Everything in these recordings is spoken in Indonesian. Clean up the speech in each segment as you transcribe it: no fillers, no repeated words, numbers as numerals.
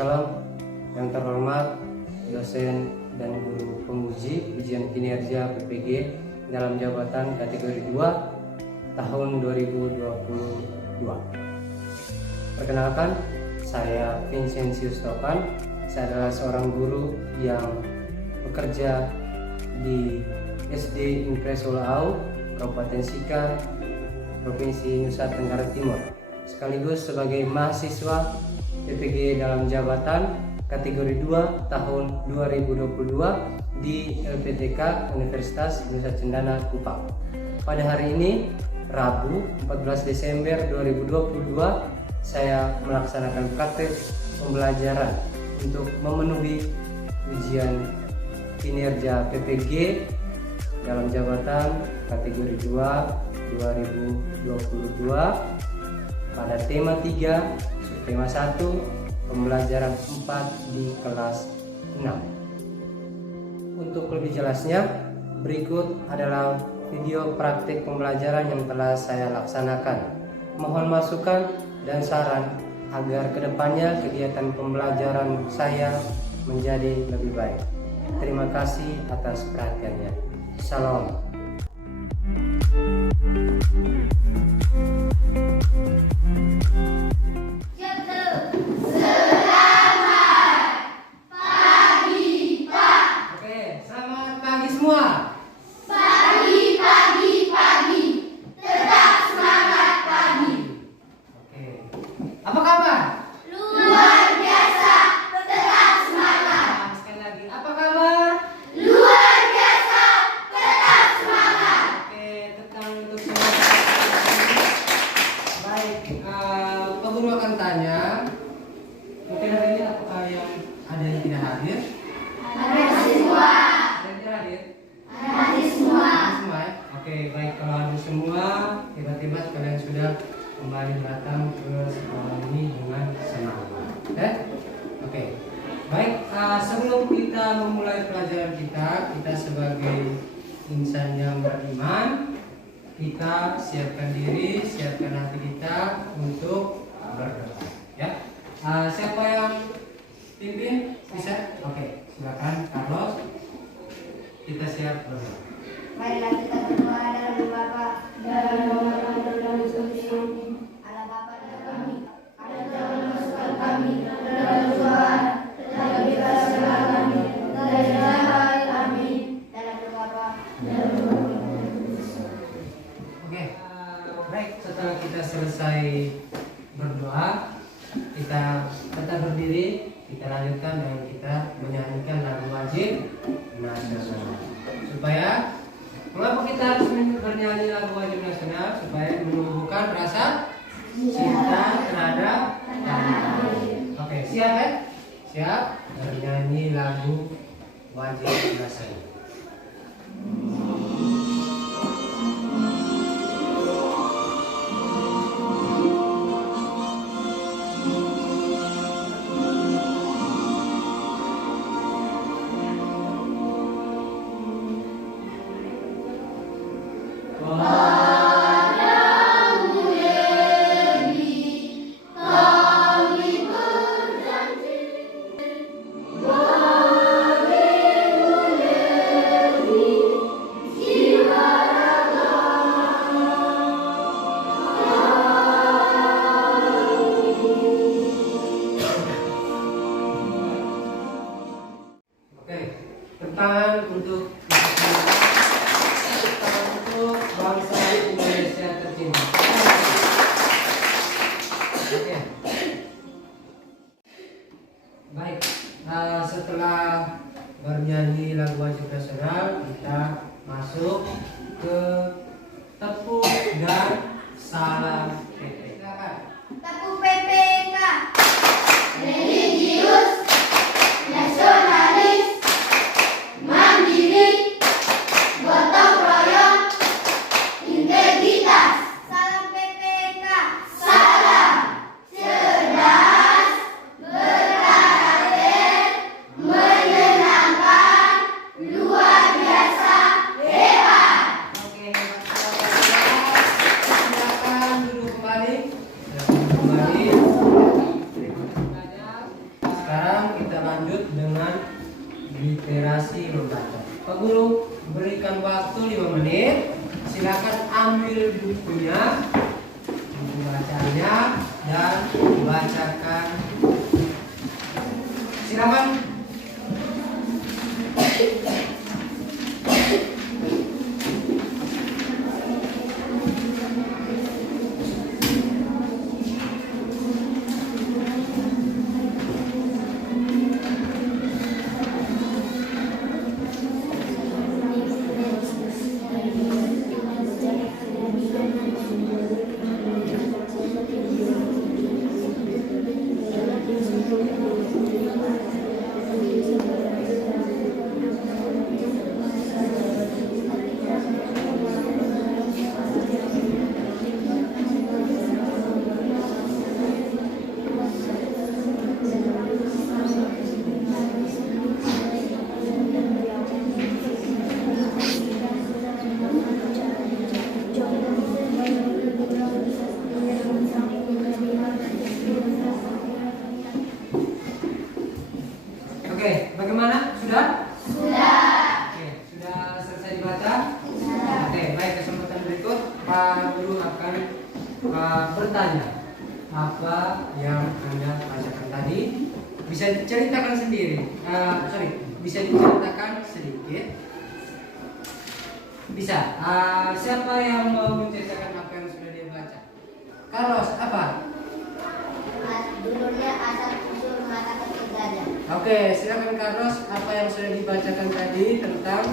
Salam yang terhormat dosen dan guru penguji ujian kinerja PPG dalam jabatan kategori 2 tahun 2022. Perkenalkan, saya Vincentius Topan. Saya adalah seorang guru yang bekerja di SD Impresul Au, Kabupaten Sika, Provinsi Nusa Tenggara Timur, sekaligus sebagai mahasiswa PPG dalam jabatan kategori 2 tahun 2022 di LPTK Universitas Nusa Cendana Kupang. Pada hari ini, Rabu 14 Desember 2022, saya melaksanakan praktek pembelajaran untuk memenuhi ujian kinerja PPG dalam jabatan kategori 2 2022 pada tema 3, subtema 1, pembelajaran 4 di kelas 6. Untuk lebih jelasnya, berikut adalah video praktik pembelajaran yang telah saya laksanakan. Mohon masukan dan saran agar kedepannya kegiatan pembelajaran saya menjadi lebih baik. Terima kasih atas perhatiannya. Salam. Guru akan tanya, mungkin hari ini apakah yang ada yang tidak hadir? Ada semua. Ada yang tidak hadir? Ada semua. Ada semua ya? Oke, baik, kalau ada semua, tiba-tiba kalian sudah kembali datang ke sekolah ini dengan semangat. Oke, baik, sebelum kita memulai pelajaran kita sebagai insan yang beriman, kita siapkan diri, siapkan hati kita untuk berdoa, ya. Siapa yang pimpin? Bisa? Oke, silakan Carlos. Kita siap berdoa. Marilah kita berdoa dalam nama Bapa, dalam nama Anak dan Roh Kudus. Allah Bapa dan kami, Allah jangan masukkan kami dalam cobaan, tetapi bebaskanlah kami dari jahat. Amin. Dalam nama Bapa, dalam nama Oke, baik, setelah kita selesai berdoa, kita tetap berdiri, kita lanjutkan dengan kita menyanyikan lagu wajib nasional. Mengapa kita harus bernyanyi lagu wajib nasional? Supaya menumbuhkan rasa cinta terhadap tanah air. Oke, siap ya? Siap bernyanyi lagu wajib nasional. Tangan untuk bangsa Indonesia tercinta. Oke. Baik. Setelah bernyanyi lagu wajib nasional, kita masuk ke tepuk dan salam PPK. Tepuk PPK. Religius, nasionalis, mandiri, gotong royong, integritas. Salam PPK. Salam cerdas, berkarakter, menyenangkan, luar biasa, hebat. Oke, hebat. Silakan duduk Pak Guru berikan waktu 5 menit. Silakan ambil bukunya, buku bacaannya, dan bacakan. Silakan. Oke, bagaimana? Sudah? Sudah. Oke, sudah selesai dibaca? Sudah. Oke, baik, kesempatan berikut Pak Guru akan bertanya apa yang Anda bacakan tadi. Bisa diceritakan sendiri. Bisa diceritakan sedikit. Bisa. Siapa yang mau menceritakan apa yang sudah dia baca? Carlos, apa? Judulnya asal usul mata kecil gajah. Oke, silakan Carlos, apa yang sudah dibacakan tadi tentang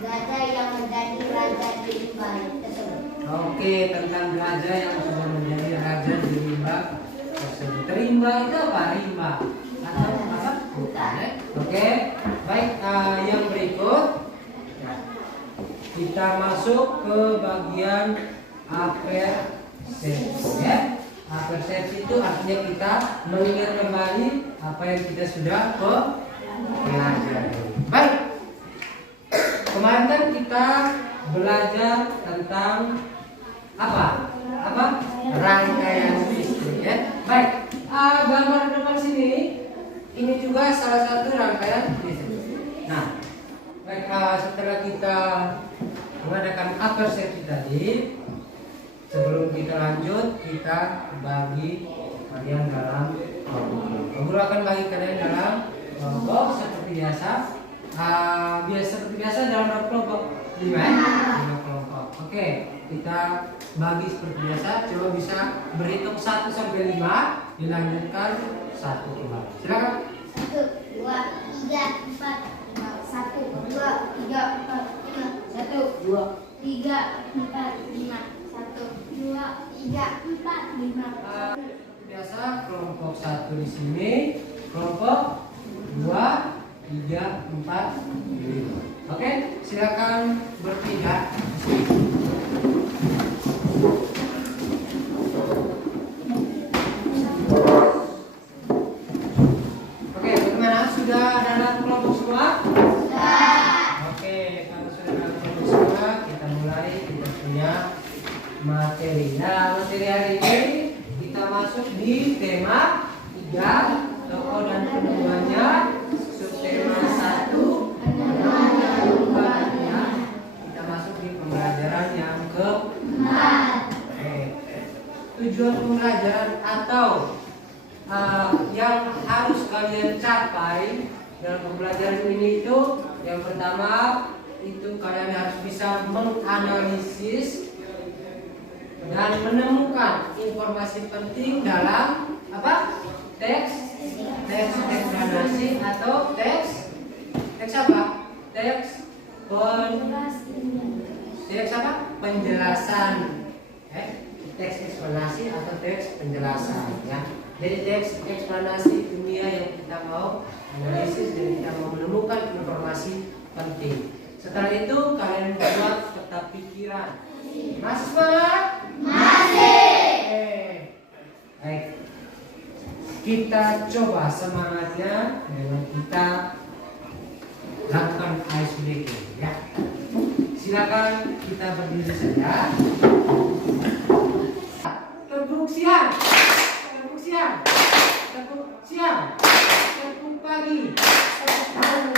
Gajah yang menjadi raja di limbah tersebut. Oke, tentang gajah yang sudah menjadi raja di limbah tersebut. Rimba itu apa? Rimba atau apa? Bukan. Oke, baik. Yang berikut kita masuk ke bagian apersepsi. Ya. Apersepsi itu artinya kita mengingat kembali apa yang kita sudah pelajari. Baik. Kemarin kan kita belajar tentang apa? Rangkaian listrik, ya. Baik. Gambar depan sini ini juga salah satu rangkaian listrik. Nah, baik, setelah kita mengadakan apersepsi tadi, sebelum kita lanjut, kita bagi kalian dalam kelompok. Guru akan bagi kalian dalam kelompok seperti biasa. Seperti biasa dalam berapa kelompok? 5 kelompok. Oke, kita bagi seperti biasa. Coba bisa berhitung 1 sampai 5, dilanjutkan 1 kembali. Silakan. 1, 2, 3, 4, 5. 1, 2, 3, 4, 5. 1, 2, 3, 4, 5. 1, 2, 3, 4, 5. Biasa kelompok 1 di sini, kelompok 2, 3, 4, 5. Oke, silakan berpindah. Oke, bagaimana? Sudah dalam kelompok semua? Sudah. Oke, kalau sudah dalam kelompok semua, kita mulai. Kita punya materi. Nah, materi hari ini kita masuk di tema 3, tokoh dan penemuannya. Subtema 1, penemuan dan perubahannya. Kita masuk di pembelajaran yang keempat. Tujuan pembelajaran atau yang harus kalian capai dalam pembelajaran ini itu, yang pertama itu kalian harus bisa menganalisis dan menemukan informasi penting dalam apa? Teks eksplanasi atau teks apa? Teks apa? Penjelasan. Teks eksplanasi atau teks penjelasan, ya. Jadi teks eksplanasi dunia yang kita mau analisis dan kita mau menemukan informasi penting. Setelah itu kalian buat peta pikiran. Masih semangat? Masih. Baik. Kita coba semangatnya dengan kita lakukan ice breaking, ya. Silakan kita berdiri saja. Tepuk siang, tepuk siang, tepuk siang, tepuk pagi, tepuk malam.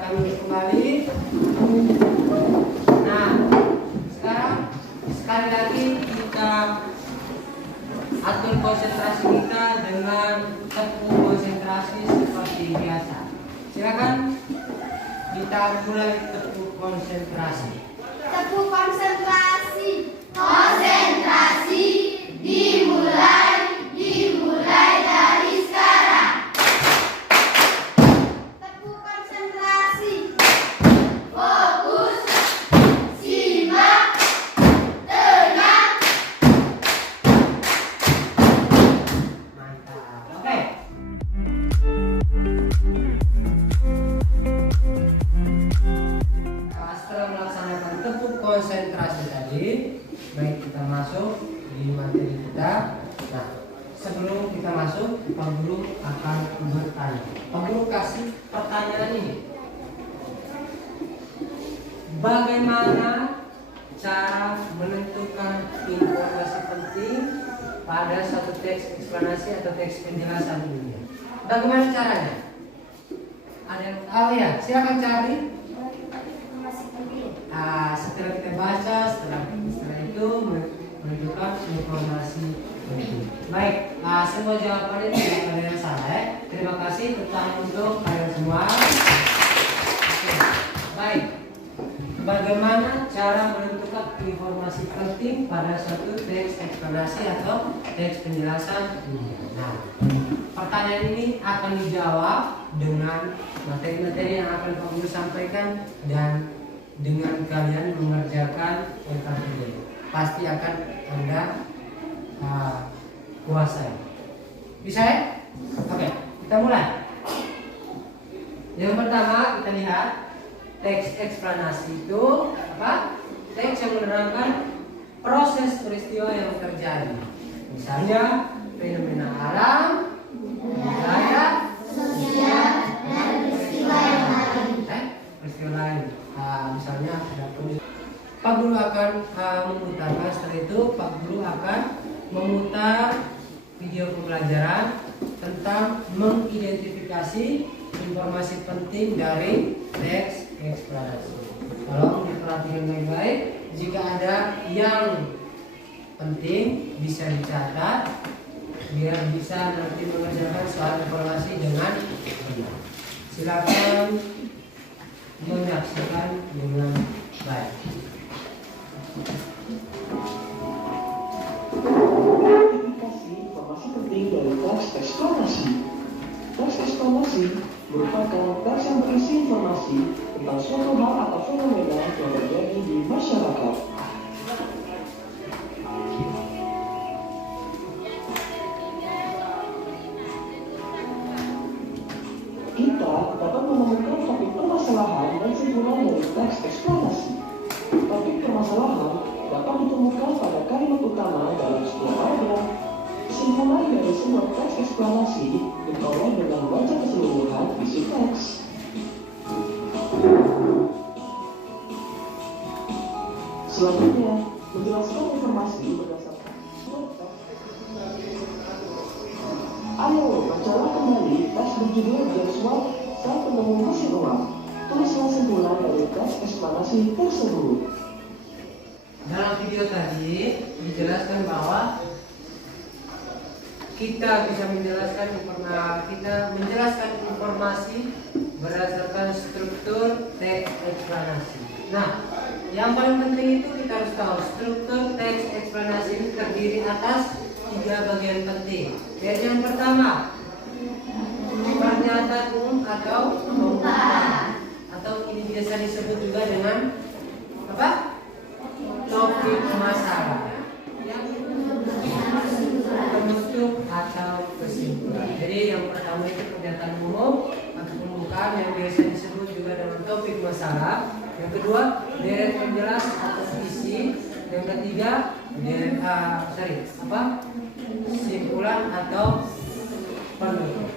silakan duduk kembali. Nah, sekarang sekali lagi kita atur konsentrasi kita dengan tepuk konsentrasi seperti biasa. Silakan kita mulai tepuk konsentrasi. Tepuk konsentrasi. Konsentrasi dimulai dari sekarang. Tepuk konsentrasi. Fokus, simak, tenang. Mantap. Oke. Setelah melaksanakan tepuk konsentrasi tadi, baik kita masuk di materi kita. Nah, sebelum kita masuk, Pak Guru akan bertanya. Pak Guru kasih pertanyaan ini. Bagaimana cara menentukan informasi penting pada satu teks eksplanasi atau teks penjelasan ini? Bagaimana caranya? Ada yang tahu ya? Silakan cari. Setelah kita baca, setelah itu menunjukkan informasi penting. Baik, semua jawabannya tidak ada yang salah ya. Terima kasih tentang untuk kalian semua. Oke. Baik. Bagaimana cara menentukan informasi penting pada suatu teks eksplanasi atau teks penjelasan? Nah, pertanyaan ini akan dijawab dengan materi-materi yang akan Pak Guru sampaikan dan dengan kalian mengerjakan LKPD. Pasti akan Anda kuasai. Bisa ya? Oke, kita mulai. Yang pertama kita lihat teks eksplanasi itu apa? Teks yang menerangkan proses peristiwa yang terjadi. Misalnya fenomena alam, budaya, Sosial dan peristiwa yang lain. peristiwa lain. Misalnya ada Pak Guru akan memutarkan. Setelah itu Pak Guru akan memutar video pembelajaran tentang mengidentifikasi informasi penting dari teks eksplanasi. Tolong diperhatikan baik-baik. Jika ada yang penting bisa dicatat biar bisa nanti mengerjakan soal informasi dengan benar. Silakan menyaksikan dengan baik. Identifikasi informasi penting dari teks eksplanasi. Teks eksplanasi merupakan teks yang berisi informasi tentang suatu hal atau fenomena yang terjadi di masyarakat. Kita dapat menemukan topik permasalahan dan simpulan dari teks eksplanasi. Topik permasalahan dapat ditemukan pada kalimat utama dalam sebuah paragraf. Kesimpulan dari sebuah teks eksplanasi diperoleh dengan membaca keseluruhan isi teks. Selanjutnya, menjelaskan informasi berdasarkan Ayo, bacalah kembali teks berjudul Joshua sang penemu mesin uang. Tulislah simpulan dari teks eksplanasi tersebut. Dalam video tadi dijelaskan bahwa kita bisa menjelaskan informasi berdasarkan struktur teks eksplanasi. Nah, yang paling penting itu kita harus tahu struktur teks eksplanasi ini terdiri atas 3 bagian penting. Yaitu yang pertama, pernyataan umum atau pembukaan, atau ini biasa disebut juga dengan apa? Topik masalah. Yang penutup atau kesimpulan. Jadi yang pertama itu pernyataan umum atau pembukaan yang biasa disebut juga dengan topik masalah. Yang kedua, deret penjelas atau isi. Yang ketiga, simpulan atau penutup.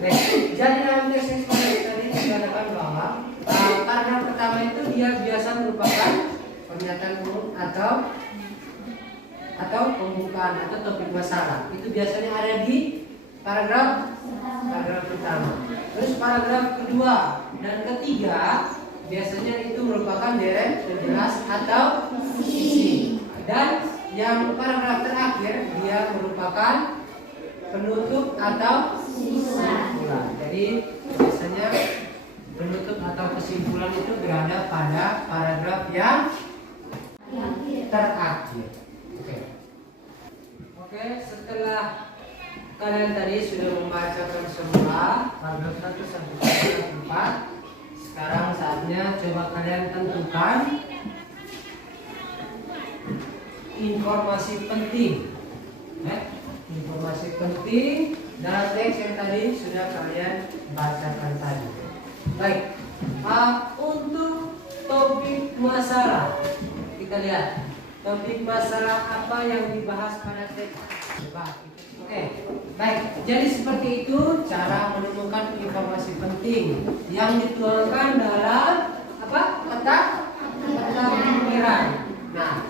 Nah, jadi dalam teks eksplanasi tadi dikatakan bahwa paragraf pertama itu dia biasa merupakan pernyataan umum atau pembukaan atau topik masalah. Itu biasanya ada di paragraf utama. Terus paragraf kedua dan ketiga biasanya itu merupakan deret penjelas atau isi. Dan yang paragraf terakhir dia merupakan penutup atau kesimpulan. Jadi biasanya penutup atau kesimpulan itu berada pada paragraf yang terakhir. Oke, setelah kalian tadi sudah membacakan semua paragraf 1 sampai paragraf 4, sekarang saatnya coba kalian tentukan informasi penting. Informasi penting dalam teks yang tadi sudah kalian bacakan tadi. Baik, untuk topik masalah kita lihat topik masalah apa yang dibahas pada teks. Oke, baik. Jadi seperti itu cara menemukan informasi penting yang dituangkan dalam apa? Kotak pikiran. Nah,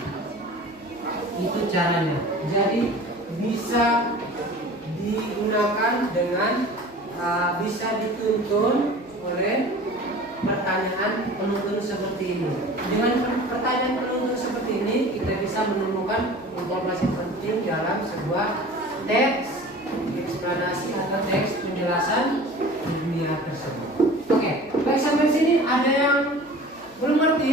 itu caranya. Jadi bisa digunakan dengan bisa dituntun oleh pertanyaan penuntun seperti ini. Dengan pertanyaan penuntun seperti ini kita bisa menemukan informasi penting dalam sebuah teks eksplanasi atau teks penjelasan dunia tersebut. Oke, baik sampai sini ada yang belum ngerti?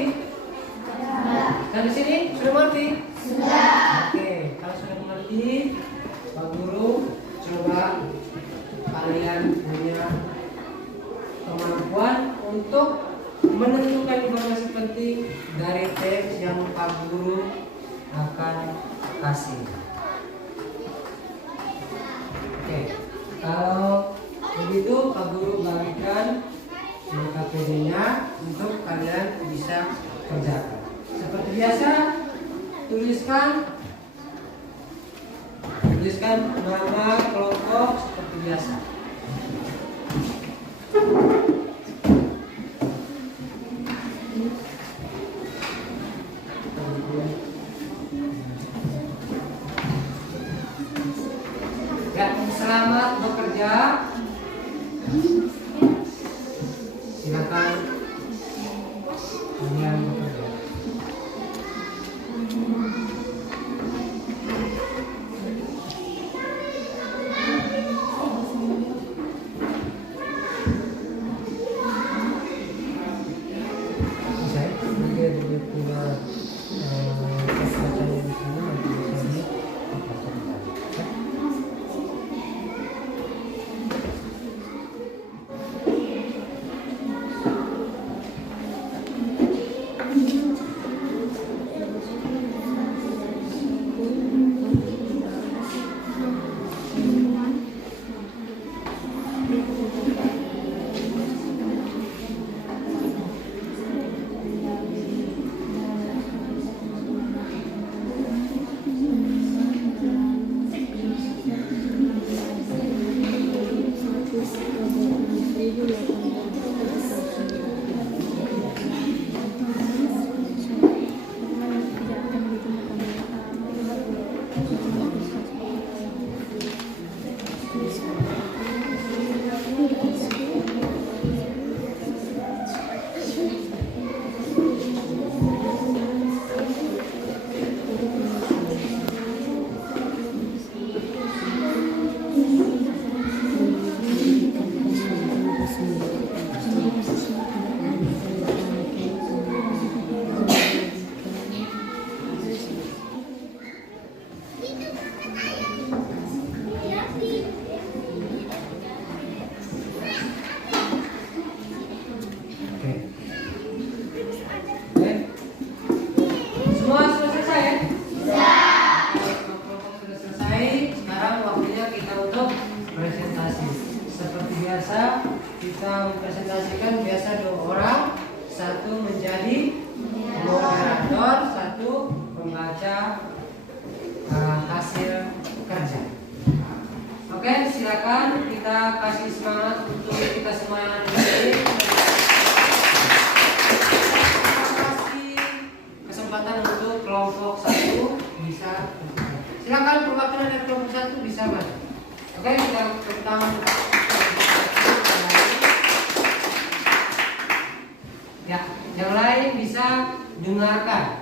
Sampai sini sudah mengerti? Sudah. Oke, kalau sudah mengerti, Pak Guru coba kalian punya kemampuan untuk menentukan informasi penting dari teks yang Pak Guru akan kasih. Oke, kalau begitu Pak Guru bagikan KPD-nya untuk kalian bisa kerjakan. Seperti biasa, tuliskan nama kelompok seperti biasa. Ya, selamat bekerja. Silakan kalian bekerja. Kita mempresentasikan biasa 2 orang, satu menjadi moderator, satu membaca hasil kerja. Oke, silakan kita kasih semangat untuk kita semua yang ada di sini. Kita kasih kesempatan untuk kelompok 1 bisa. Silakan perwakilan dari kelompok 1 bisa, Mas. Oke, kita tepuk tangan. Ya, yang lain bisa dengarkan.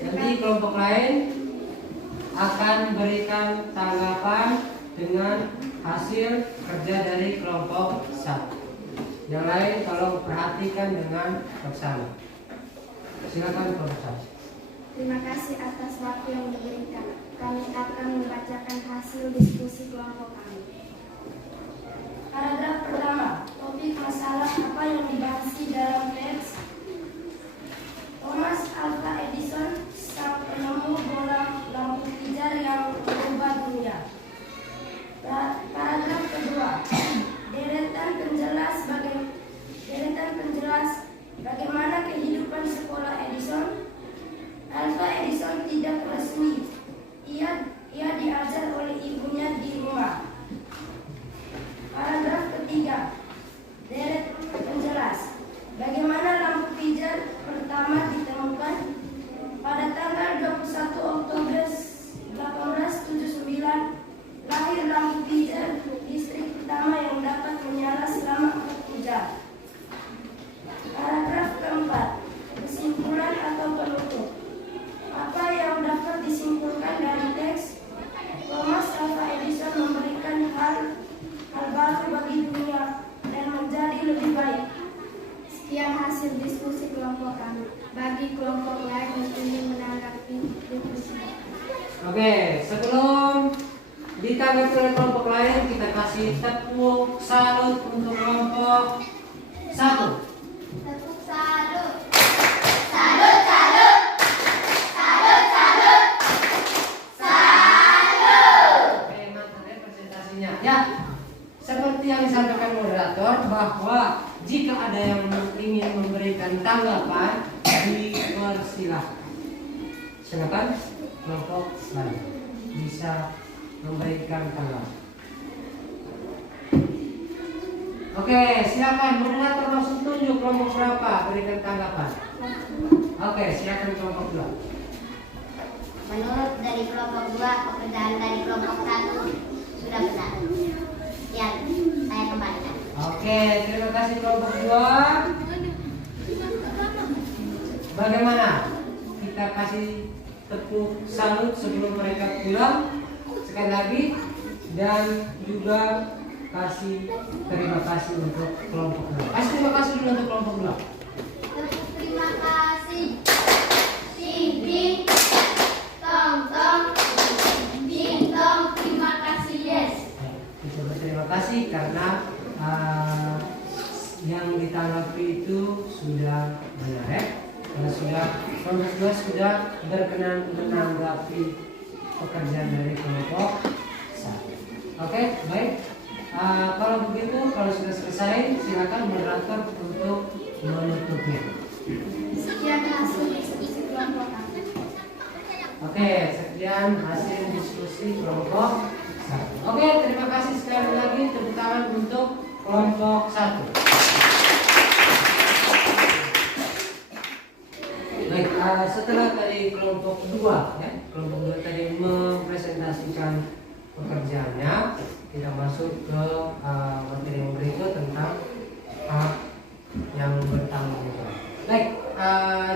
Nanti kelompok lain akan berikan tanggapan dengan hasil kerja dari kelompok 1. Yang lain tolong perhatikan dengan bersama. Silakan kelompok 1. Terima kasih atas waktu yang diberikan. Kami akan membacakan hasil diskusi kelompok kami. Paragraf pertama, topik masalah apa yang dibahas dalam teks. Thomas Alva Edison, sang penemu bola lampu pijar yang mengubah dunia. Paragraf kedua, deretan penjelas bagaimana kehidupan sekolah Edison. Alva Edison tidak resmi. Ia diajar oleh ibunya di rumah. Paragraf ketiga, deret penjelas bagaimana lampu pijar pertama ditemukan. Pada tanggal 21 Oktober 1879 lahir lampu pijar listrik pertama yang dapat menyala selama 4 jam. Paragraf keempat, kesimpulan atau penutup. Apa yang dapat disimpulkan dari teks? Thomas Alva Edison memberikan hal baru bagi dunia dan menjadi lebih baik. Sekian hasil diskusi kelompok kami. Bagi kelompok lain yang ingin menanggapi diskusi. Oke, sebelum ditanggapi oleh kelompok lain, kita kasih tepuk salut untuk kelompok 1. Tepuk salut. Salut, salut. Salut, salut. Salut. Oke, mantap ya presentasinya. Ya, seperti yang disampaikan moderator bahwa jika ada yang ingin memberikan tanggapan, dipersilahkan. Silakan kelompok lain bisa memberikan tanggapan. Oke, silakan moderator langsung tunjuk kelompok berapa berikan tanggapan. Oke, silakan kelompok 2. Menurut dari kelompok 2, pekerjaan dari kelompok 1 sudah benar. Ya, saya kembalikan. Oke, terima kasih kelompok 2. Bagaimana? Kita kasih tepuk salut sebelum mereka pulang sekali lagi, dan juga kasih terima kasih untuk kelompok 2. Kasih terima kasih dulu untuk kelompok 2. Terima kasih. Ding ding. Tong tong. Ding dong. Terima kasih, yes. Kita berterima kasih karena yang ditanggapi itu sudah benar ya. Karena sudah kelompok 2 sudah berkenan menanggapi pekerjaan dari kelompok 1. Oke, baik. Kalau begitu, kalau sudah selesai, silakan moderator untuk menutupnya. Sekian hasil diskusi kelompok kami. Oke, sekian hasil diskusi kelompok 1. Oke, terima kasih sekali lagi, tepuk tangan untuk kelompok 1. Baik, setelah tadi kelompok 2 ya, kelompok 2 tadi mempresentasikan pekerjaannya, kita masuk ke materi yang berikut tentang yang bertanggung jawab. Baik,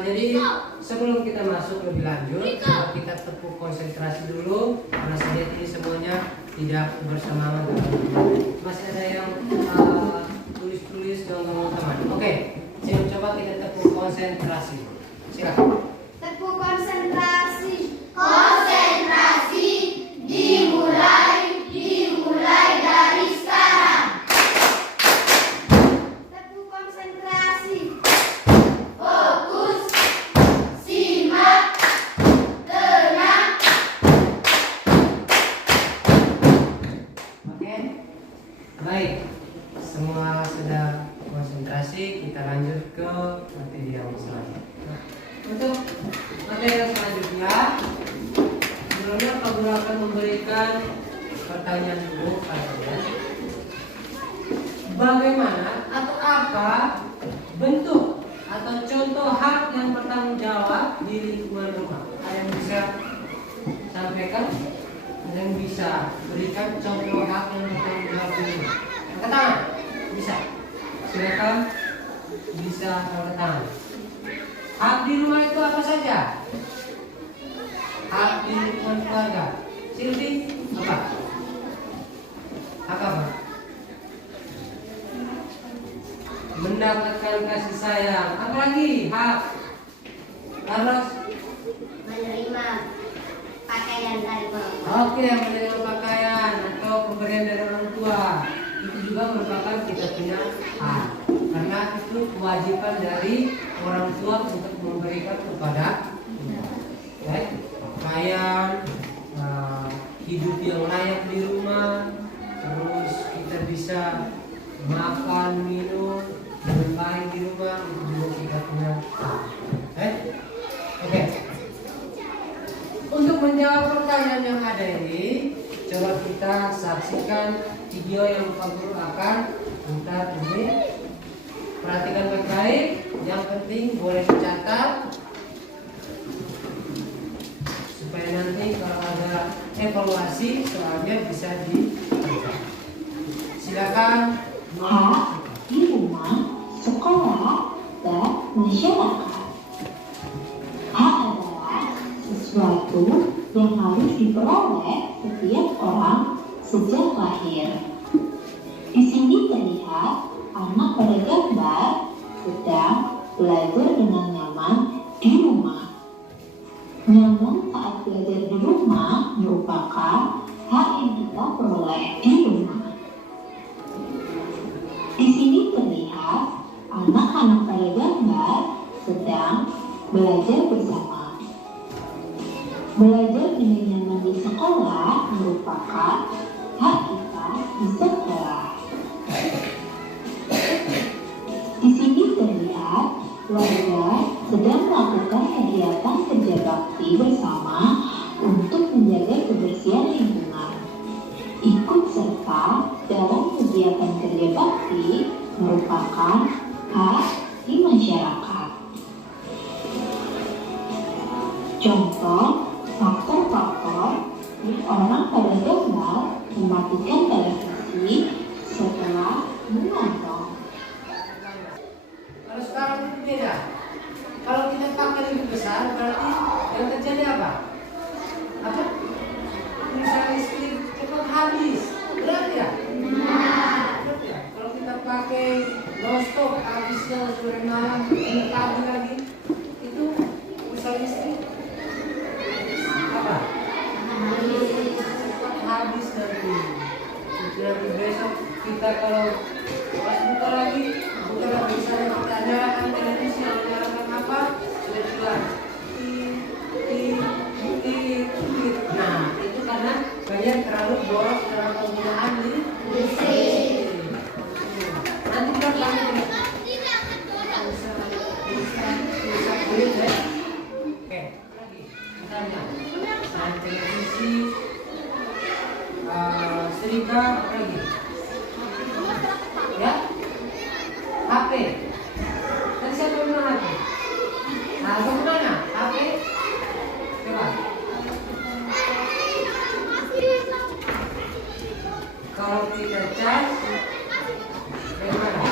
jadi sebelum kita masuk lebih lanjut, kita tepuk konsentrasi dulu karena saja ini semuanya tidak bersemangat. Masih ada yang tulis-tulis dong teman. Oke, coba kita tepuk konsentrasi. Silakan. Tepuk konsentrasi. Konsentrasi dimulai dari sekarang. Tepuk konsentrasi. Fokus. Simak. Tenang. Oke. Baik. Semua sudah konsentrasi, kita lanjut ke materi yang selanjutnya. Untuk materi yang selanjutnya, sebelumnya Pak Guru akan memberikan pertanyaan dulu katanya. Bagaimana atau apa bentuk atau contoh hak yang bertanggung jawab di lingkungan rumah? Ada yang bisa sampaikan? Ada yang bisa berikan contoh hak yang bertanggung jawab di rumah? Angkat tangan. Bisa. Silakan. bisa angkat tangan. Hak di rumah itu apa saja? Hak di lingkungan keluarga. Silvi, apa? Hak apa? Mendapatkan kasih sayang. Apa lagi? Hak. Terus? Menerima pakaian dari orang tua. Oke, menerima pakaian atau pemberian dari orang tua itu juga merupakan kita punya hak. Karena itu kewajiban dari orang tua untuk memberikan kepada kita. Pakaian, hidup yang layak di rumah, terus kita bisa makan, minum, bermain di rumah, itu juga kita punya hak. Oke. Untuk menjawab pertanyaan yang ada ini, coba kita saksikan video yang Pak Guru akan putar ini. Perhatikan baik-baik. Yang penting boleh dicatat supaya nanti kalau ada evaluasi soalnya bisa dicatat. Silakan. Hak di rumah, sekolah, dan masyarakat. Hak adalah sesuatu yang harus diperoleh setiap orang sejak lahir. Di sini terlihat anak pada gambar sedang belajar dengan nyaman di rumah. Nyaman saat belajar di rumah merupakan hak yang kita peroleh di rumah. Di sini terlihat anak-anak pada gambar sedang belajar bersama. Belajar dengan nyaman di sekolah merupakan hak kita di sekolah. Di sini terlihat warga sedang melakukan kegiatan kerja bakti bersama untuk menjaga kebersihan lingkungan. Ikut serta dalam kegiatan kerja bakti merupakan hak di masyarakat. Contoh faktor-faktor yang orang pada gambar mematikan televisi setelah menonton. Kalau sekarang itu beda. Kalau kita pakai lebih besar, berarti yang terjadi apa? Apa? Misalnya listrik cepat habis. Benar ya? Benar ya? Kalau kita pakai non-stop habisnya sore malam, pagi lagi, itu bisa listrik apa? Cepat habis nanti. Nanti besok kita kalau pas buka lagi misalnya kita nyalakan televisi atau nyalakan apa, sudah jelas. Nah, itu karena kalian terlalu boros dalam penggunaan listrik. Nanti kan kami bisa kulit ya. Oke, lagi misalnya televisi, serika, lagi. Ya, HP. Tadi siapa bilang HP? Nah, bagaimana? HP? Coba. Kalau kita cas, bagaimana?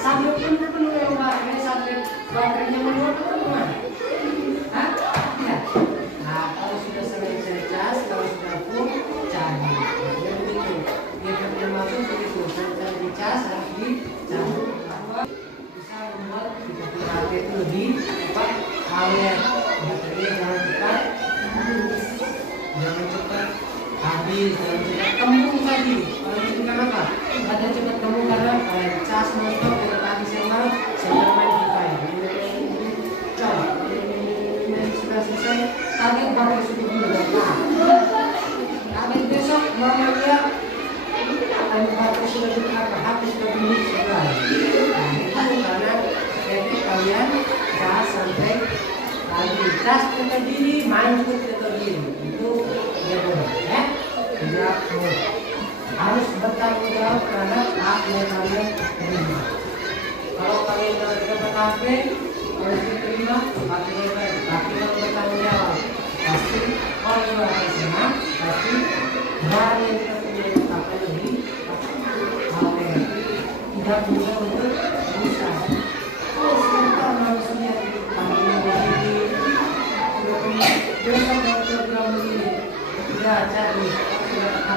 Sampai penuh yang baterai, sampai baterainya meluap itu bagaimana? Hah? Ya. Nah, kalau sudah selesai cas, kalau sudah full, cari. Ya begitu. Dia termasuk begitu. Setelah dicas harus dicas. Bisa membuat kita punya HP itu lebih cepat awet. Baterainya jangan cepat habis, jangan cepat kembung tadi. Kalau itu kenapa? Baterai cepat kembung karena kalau cas non-stop dengan habis yang malam sedang main wifi. Coba, sudah selesai. Target baterai sudah berapa? Target besok mama lihat baterai sudah berapa? Habis sudah bunyi sudah. Karena jadi kalian cas sampai lagi cas tidak diri, main pun tidak diri. Itu dia boleh, ya. Tidak boleh. Harus bertanggung jawab terhadap hak yang kalian terima. Kalau kalian tidak dapat HP, harus diterima, pakai baik. Tapi kalau bertanggung jawab, pasti kalau juga akan senang, pasti barang yang kita punya apa lebih HP tidak mudah untuk berusaha.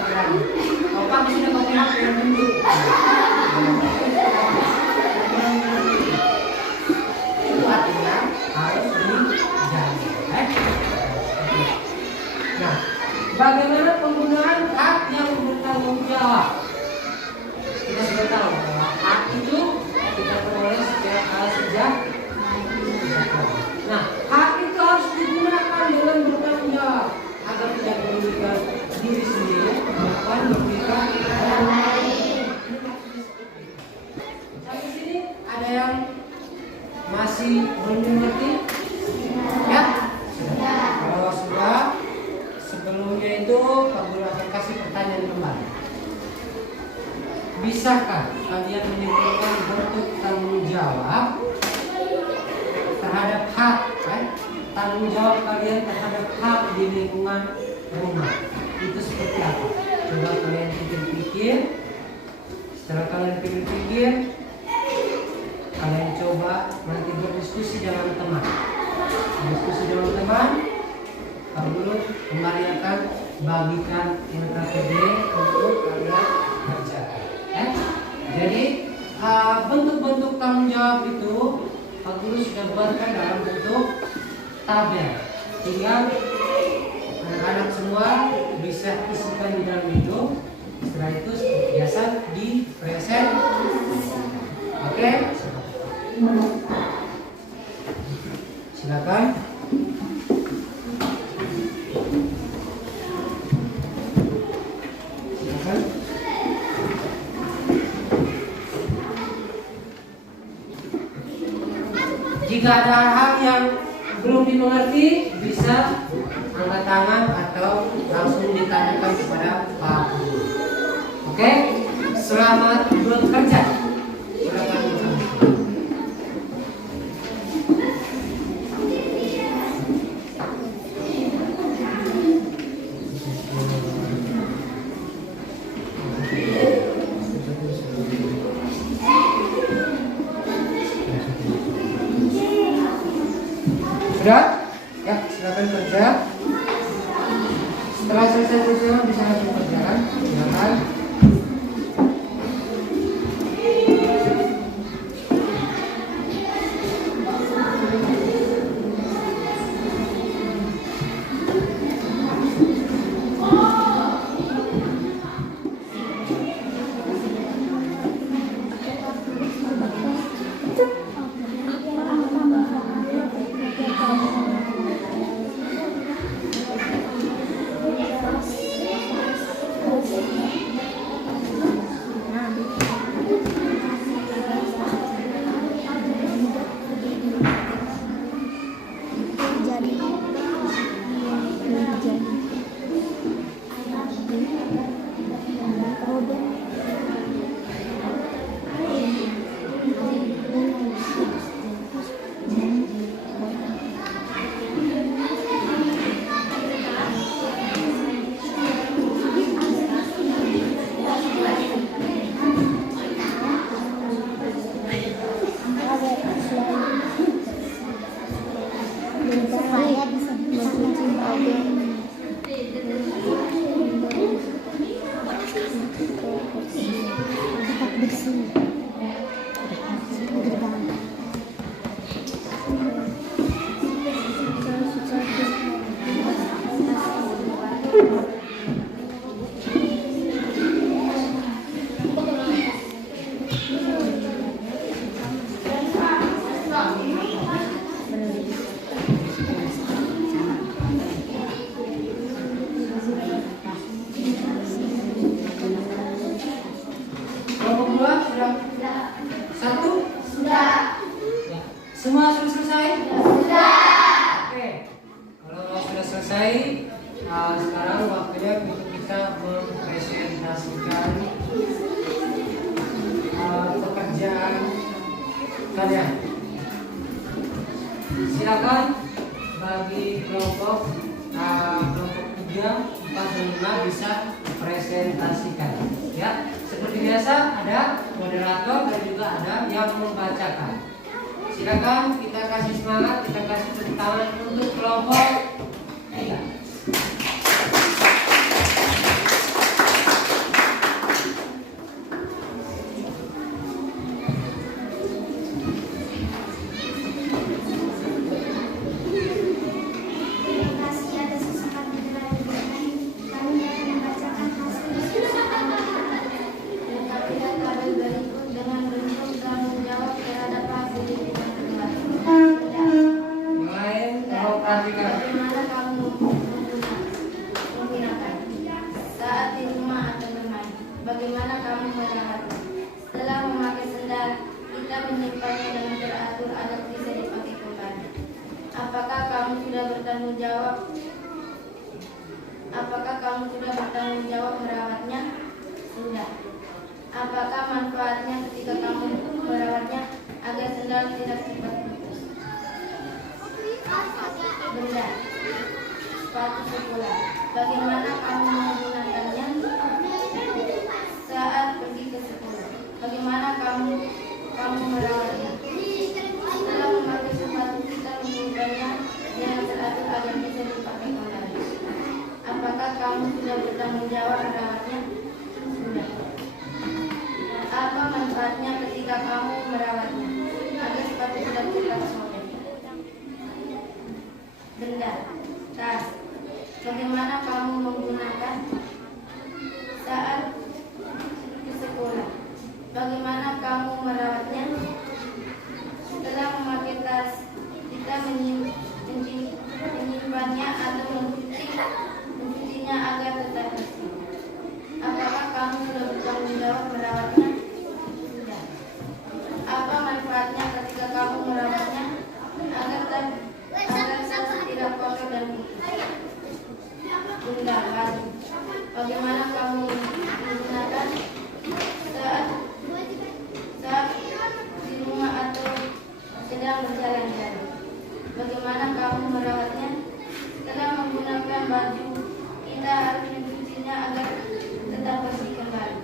lagi. Opak sudah pakai HP yang dulu. Itu artinya harus dijaga. Nah, bagaimana penggunaan hak yang bertanggung jawab? Kita sudah tahu bahwa hak itu kita peroleh sejak. Nah, hak itu harus digunakan dengan bertanggung jawab agar tidak merugikan diri sendiri maupun merugikan orang lain. Sampai sini ada yang masih belum mengerti? Ya? Sudah. Kalau sudah, sebelumnya itu Pak Guru akan kasih pertanyaan kembali. Bisakah kalian menyimpulkan bentuk tanggung jawab terhadap hak, kan? Tanggung jawab kalian terhadap hak di lingkungan rumah itu seperti apa? Coba kalian pikir-pikir. Setelah kalian pikir-pikir, kalian coba nanti berdiskusi dengan teman. Diskusi dengan teman, Pak Guru kembali akan bagikan LKPD untuk kalian kerjakan. Jadi bentuk-bentuk tanggung jawab itu Pak Guru sudah buatkan dalam bentuk tabel. Tinggal anak-anak semua bisa isikan di dalam itu. Setelah itu biasa di present. Oke? Silakan. Silakan. Jika ada hal yang belum dimengerti, bisa angkat tangan atau langsung ditanyakan kepada Pak Guru. Oke? Selamat bekerja. Silakan. Sudah? Ya, silakan kerja. Setelah selesai kerja bisa langsung kerjakan. Silakan. Supaya bisa tetap bersih. Semua sudah selesai? Sudah. Oke. Kalau sudah selesai, sekarang waktunya untuk kita mempresentasikan pekerjaan kalian. Silakan bagi kelompok 3, 4, dan 5 bisa presentasikan. Ya, seperti biasa ada moderator dan juga ada yang membacakan. Silakan kita kasih semangat, kita kasih tepuk tangan untuk kelompok 3. bertanggung jawab? Apakah kamu sudah bertanggung jawab merawatnya? Sudah. Apakah manfaatnya ketika kamu merawatnya agar sendal tidak cepat putus? Benda. Sepatu sekolah. Bagaimana kamu menggunakannya saat pergi ke sekolah? Bagaimana kamu merawatnya? Setelah memakai sepatu kita menggunakannya dengan teratur agar bisa dipakai kembali. Apakah kamu sudah bertanggung jawab merawatnya? Sudah. Apa manfaatnya ketika kamu merawatnya agar sepatu tidak cepat sobek? Benda. Tas. Bagaimana kamu menggunakan saat ke sekolah? Bagaimana kamu merawatnya? Setelah memakai tas, kita menyimpannya atau mencucinya agar tetap bersih. Apakah kamu sudah bertanggung jawab merawatnya? Sudah. Apa manfaatnya ketika kamu merawatnya agar tas tidak kotor dan putih? Benda. Baju. Bagaimana kamu menggunakan saat di rumah atau sedang berjalan-jalan? Bagaimana kamu merawatnya? Setelah menggunakan baju, kita harus mencucinya agar tetap bersih kembali.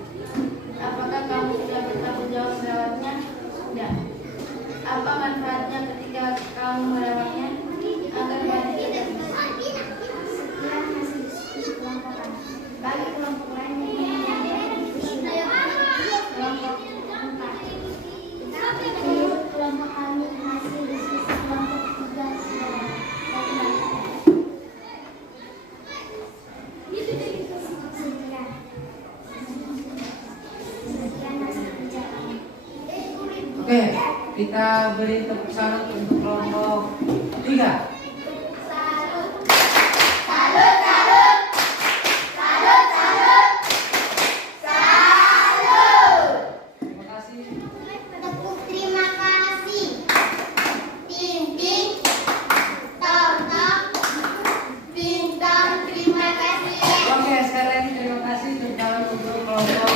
Apakah kamu sudah bertanggung jawab merawatnya? Sudah. Apa manfaatnya ketika kamu merawatnya agar baju tetap bersih? Sekian hasil diskusi kelompok kami. Bagi kelompok lain yang kelompok 4. Menurut kelompok kami hasil diskusi kelompok 3 sekian. Sekian hasil kerja kami. Oke, kita beri tepuk tangan untuk kelompok 3. Terima kasih. Tepuk terima kasih. Ting ting. Tok tok. Bintang terima kasih. Oke, sekali lagi terima kasih tepuk tangan untuk kelompok.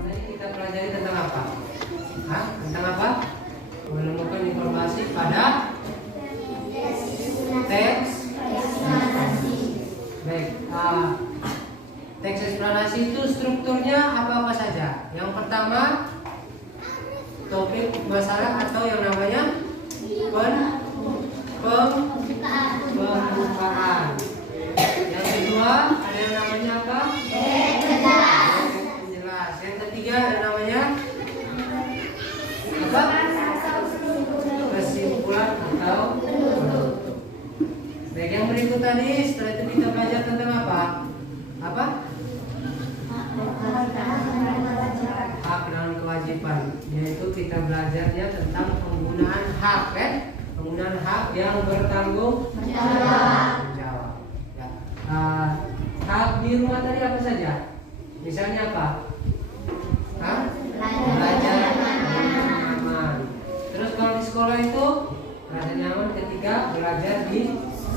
Tadi kita pelajari tentang apa? Hah? Tentang apa? Menemukan informasi pada teks. Baik, teks eksplanasi itu strukturnya apa saja? Yang pertama, topik masalah atau yang namanya pembukaan. Yang kedua, ada yang namanya apa? Penjelas. Yang ketiga ada namanya apa? Kesimpulan atau penutup. Baik, yang berikut tadi setelah itu kita belajar tentang apa? Apa? Hak dan kewajiban. Yaitu kita belajarnya tentang penggunaan hak, kan? Penggunaan hak yang bertanggung jawab. Ya. Hak di rumah tadi apa saja? Misalnya apa? Hah? Belajar nyaman. Terus kalau di sekolah itu belajar nyaman ketika belajar di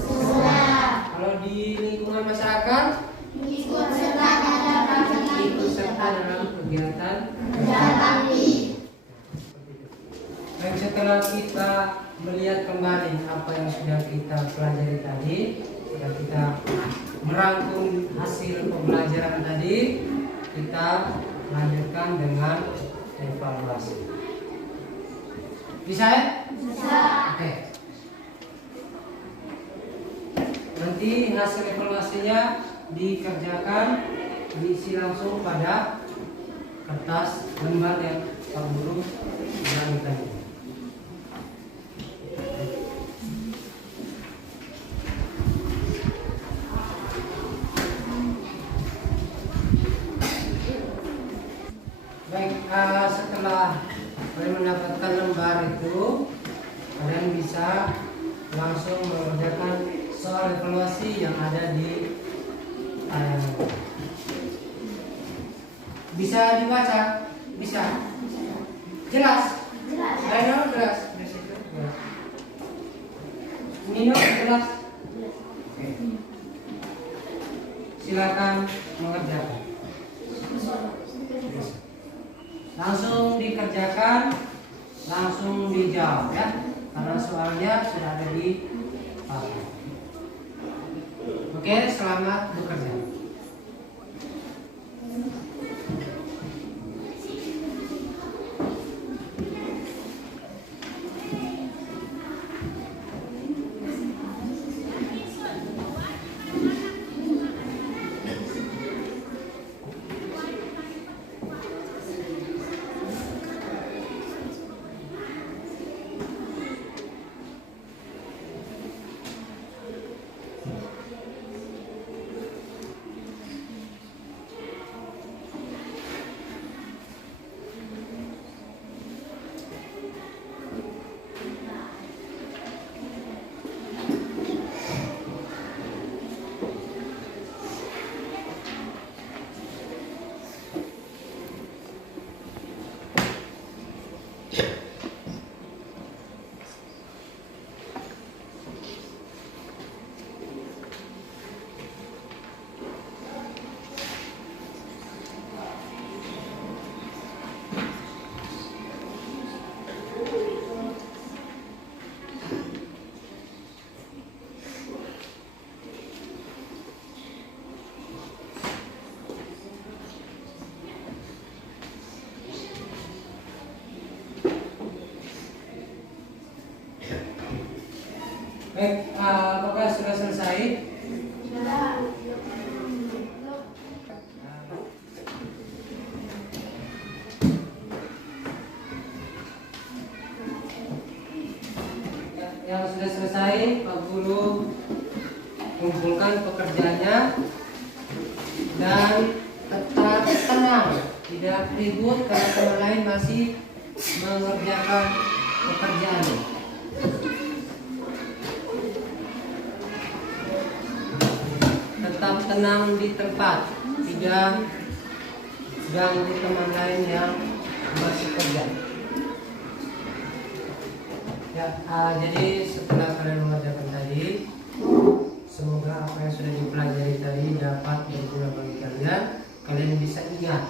sekolah. Kalau di lingkungan masyarakat ikut serta dalam kegiatan. Baik, setelah kita melihat kembali apa yang sudah kita pelajari tadi, sudah kita merangkum hasil pembelajaran tadi, kita lanjutkan dengan evaluasi. Bisa ya? Bisa. Oke. Nanti hasil evaluasinya dikerjakan, diisi langsung pada kertas lembar yang Pak Guru bilang tadi. Baik, setelah kalian mendapatkan lembar itu, kalian bisa langsung mengerjakan soal evaluasi yang ada di bisa dibaca. Bisa? Jelas? Jelas. Reno jelas? Di situ? Jelas. Nino jelas? Oke. Silakan mengerjakan. Langsung dikerjakan, langsung dijawab ya, karena soalnya sudah ada di papan. Oke, selamat bekerja. Baik, apakah sudah selesai? Yang sudah selesai, Pak Guru kumpulkan pekerjaannya dan tetap tenang, tidak ribut karena teman lain masih mengerjakan pekerjaannya. Tetap tenang di tempat, tidak ganggu teman lain yang masih kerja. Ya, jadi setelah kalian mengerjakan tadi, semoga apa yang sudah dipelajari tadi dapat berguna bagi kalian. Kalian bisa ingat,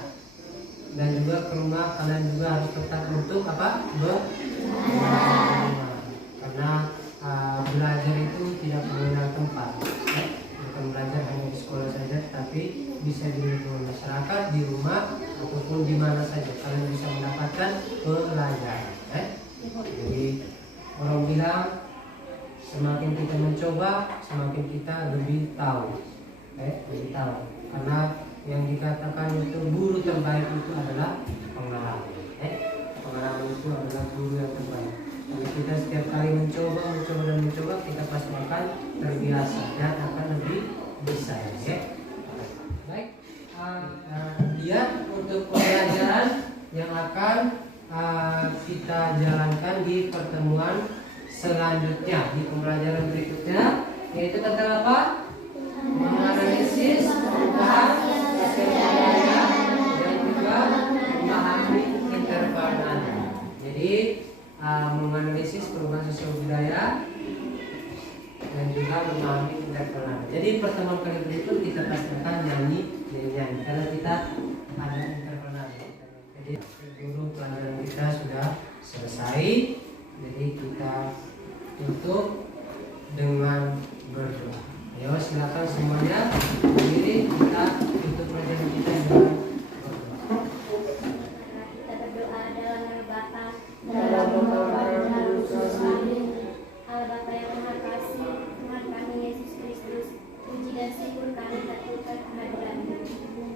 dan juga ke rumah kalian juga harus tetap untuk apa? Belajar. Karena belajar itu tidak mengenal tempat. Bukan belajar hanya di sekolah saja, tapi bisa di lingkungan masyarakat, di rumah, ataupun di mana saja kalian bisa mendapatkan pelajaran. Jadi orang bilang semakin kita mencoba, semakin kita lebih tahu. Lebih tahu. Karena yang dikatakan itu guru terbaik itu adalah pengalaman. Pengalaman itu adalah guru yang terbaik. Jadi kita setiap kali mencoba, kita pasti akan terbiasa dan akan lebih bisa. Baik, lihat untuk pembelajaran yang akan kita jalankan di pertemuan selanjutnya, di pembelajaran berikutnya, yaitu tentang apa? Menganalisis perubahan sosial budaya dan juga memahami interval nada. Jadi menganalisis perubahan sosial budaya dan juga memahami interval nada. Jadi pertemuan kali berikut kita pasti akan nyanyi karena kita ada interval nada. Jadi dulu pelajaran kita sudah selesai. Jadi kita tutup dengan berdoa. Ayo silakan semuanya berdiri, kita tutup pelajaran kita dengan berdoa. Kita berdoa dalam nama Bapa, Dalam nama Bapa dan Roh Kudus. Amin. Allah Bapa yang Maha Kasih, Tuhan kami Yesus Kristus, puji dan syukur kami lakukan kehadiran-Mu.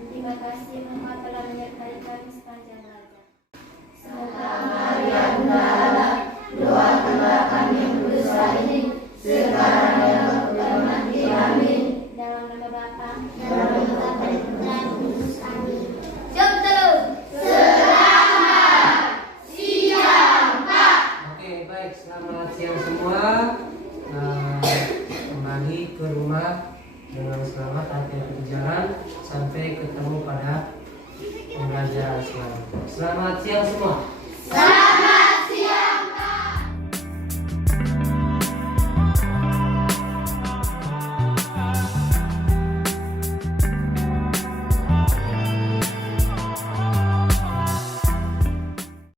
Terima kasih Engkau telah menyertai kami sepanjang belajar. Santa Maria Bunda Allah, doakanlah kami yang berdosa ini sekarang dan waktu mati. Amin. Dalam selanjutnya. Selamat siang semua.